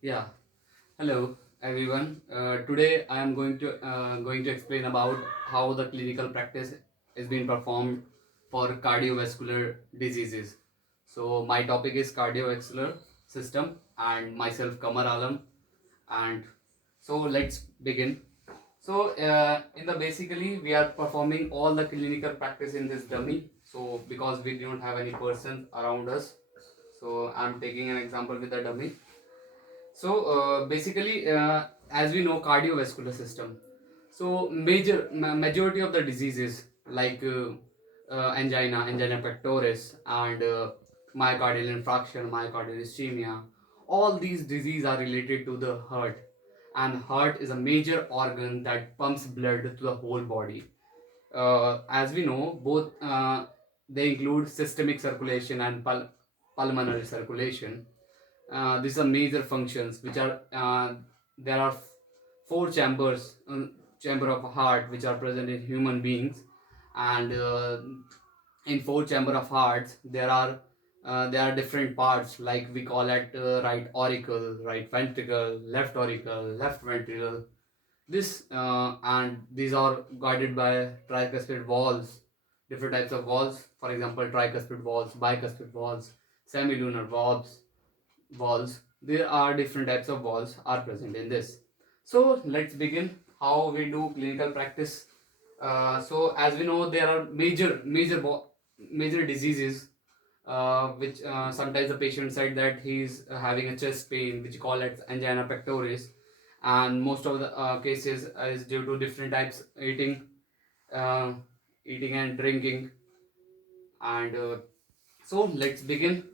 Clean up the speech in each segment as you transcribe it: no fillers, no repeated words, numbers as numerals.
Yeah. Hello, everyone. Today I am going to explain about how the clinical practice is being performed for cardiovascular diseases. So my topic is cardiovascular system, and myself Kamar Alam. And so let's begin. So in the basically we are performing all the clinical practice in this dummy. So because we don't have any person around us, so I'm taking an example with the dummy. So basically, as we know, cardiovascular system. So majority of the diseases like angina pectoris, and myocardial infarction, myocardial ischemia, all these diseases are related to the heart, and heart is a major organ that pumps blood to the whole body. As we know, both they include systemic circulation and pulmonary circulation. These are major functions which are there are four chambers, chamber of heart, which are present in human beings. And in four chamber of hearts there are different parts, like we call it right auricle, right ventricle, left auricle, left ventricle. This and these are guided by tricuspid valves, different types of valves, for example tricuspid valves, bicuspid valves, semilunar valves. There are different types of valves are present in this. So let's begin how we do clinical practice. So as we know, there are major diseases which sometimes the patient said that he's having a chest pain, which call it angina pectoris, and most of the cases is due to different types uh, eating and drinking. And so let's begin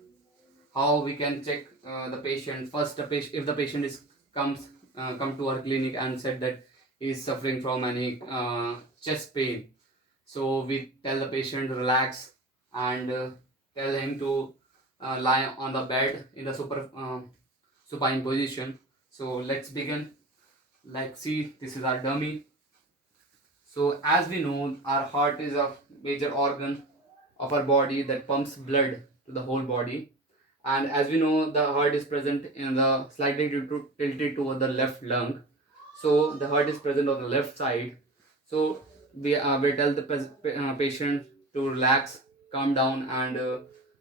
how we can check the patient. First, the patient, if the patient is comes come to our clinic and said that he is suffering from any chest pain, so we tell the patient to relax, and tell him to lie on the bed in the supine position. So let's begin. Like, see, this is our dummy. So as we know, our heart is a major organ of our body that pumps blood to the whole body. And as we know, the heart is present in the slightly tilted toward the left lung. So the heart is present on the left side. So we tell the patient to relax, calm down, and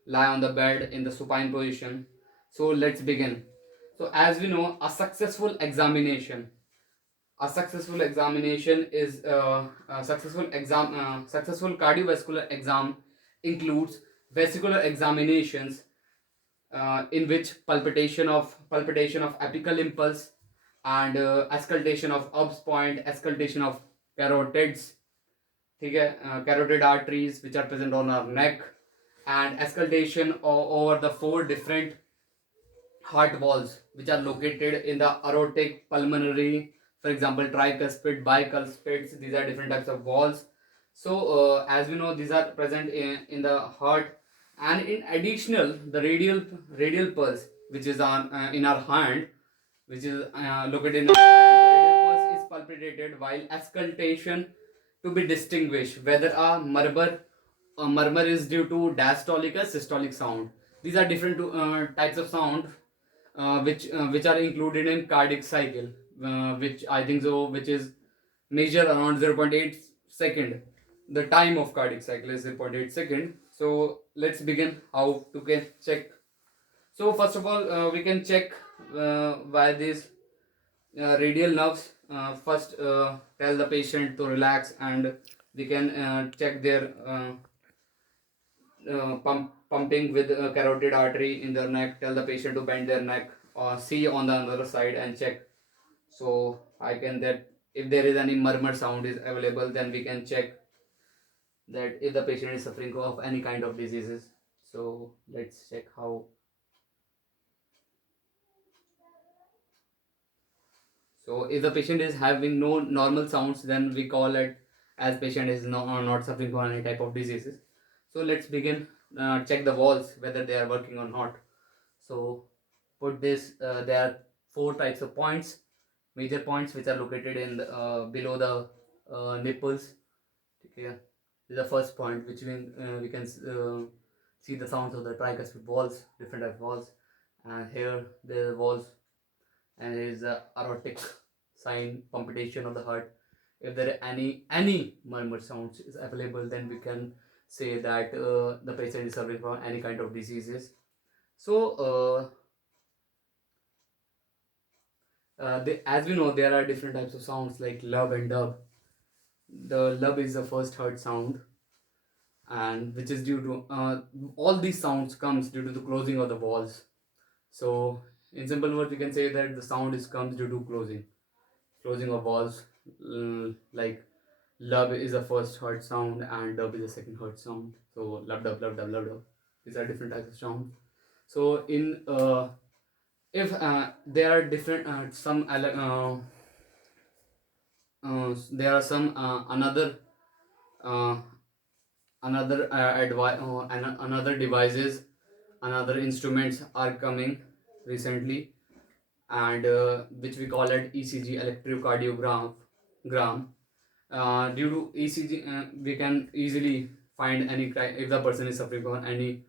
lie on the bed in the supine position. So let's begin. So as we know, a successful examination is successful cardiovascular exam includes vesicular examinations, in which palpitation of apical impulse, and auscultation of Ubbs point, auscultation of carotids, ठीक है, carotid arteries which are present on our neck, and auscultation over the four different heart walls which are located in the aortic, pulmonary, for example tricuspid, bicuspids. These are different types of walls. So as we know, these are present in the heart. And in additional, the radial pulse, which is on in our hand, which is located in our hand, the radial pulse is palpitated, while auscultation to be distinguished whether a murmur is due to diastolic or systolic sound. These are different types of sound which are included in cardiac cycle, which I think so, which is measure around 0.8 second. The time of cardiac cycle is 0.8 second. So let's begin how to can check. So first of all, we can check by these radial nerves. First, tell the patient to relax, and we can check their pumping with carotid artery in their neck. Tell the patient to bend their neck or see on the other side and check. So I can that if there is any murmur sound is available, then we can check that if the patient is suffering of any kind of diseases. So let's check how. So if the patient is having no normal sounds, then we call it as patient is not suffering from any type of diseases. So let's begin. Check the walls whether they are working or not. So put this. There are four types of points, major points, which are located in below the nipples. Okay, this is the first point, which we can see the sounds of the tricuspid walls, different type of walls, and here the walls and is a aortic sign, palpitation of the heart. If there are any murmur sounds is available, then we can say that the patient is suffering from any kind of diseases. So as we know, there are different types of sounds like lub and dub. The lub is the first heard sound, and which is due to all these sounds comes due to the closing of the walls. So in simple words, we can say that the sound is comes due to closing of walls. Like lub is the first heard sound and dub is the second heard sound. So lub dub lub dub lub dub. These are different types of sounds. So in if there are different there are some uh, another devices, another instruments are coming recently, and which we call it ECG, electrocardiogram. Due to ECG, we can easily find if the person is suffering from any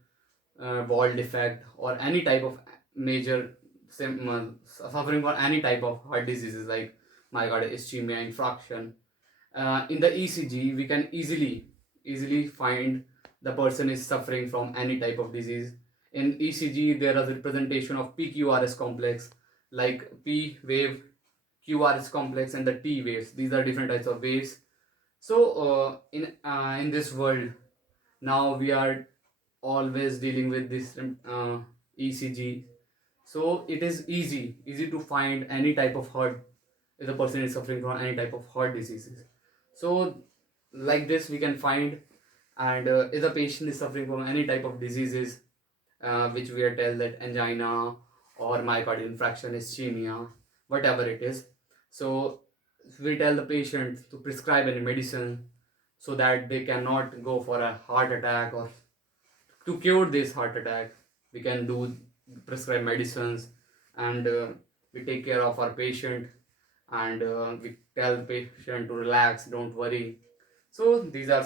wall defect or any type of major suffering from any type of heart diseases like myocardial ischemia, infarction. In the ECG, we can easily find the person is suffering from any type of disease. In ECG, there is representation of PQRS complex, like P wave, QRS complex, and the T waves. These are different types of waves. So in this world, now we are always dealing with this ECG. So it is easy to find any type of heart if the person is suffering from any type of heart diseases. So like this we can find, and if the patient is suffering from any type of diseases, which we are tell that angina or myocardial infarction, ischemia, whatever it is. So we tell the patient to prescribe any medicine so that they cannot go for a heart attack, or to cure this heart attack we can do prescribe medicines, and we take care of our patient, and we tell the patient to relax, don't worry. So these are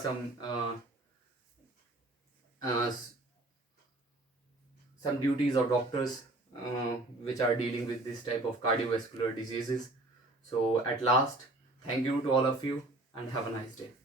uh, some duties of doctors which are dealing with this type of cardiovascular diseases. So at last, thank you to all of you and have a nice day.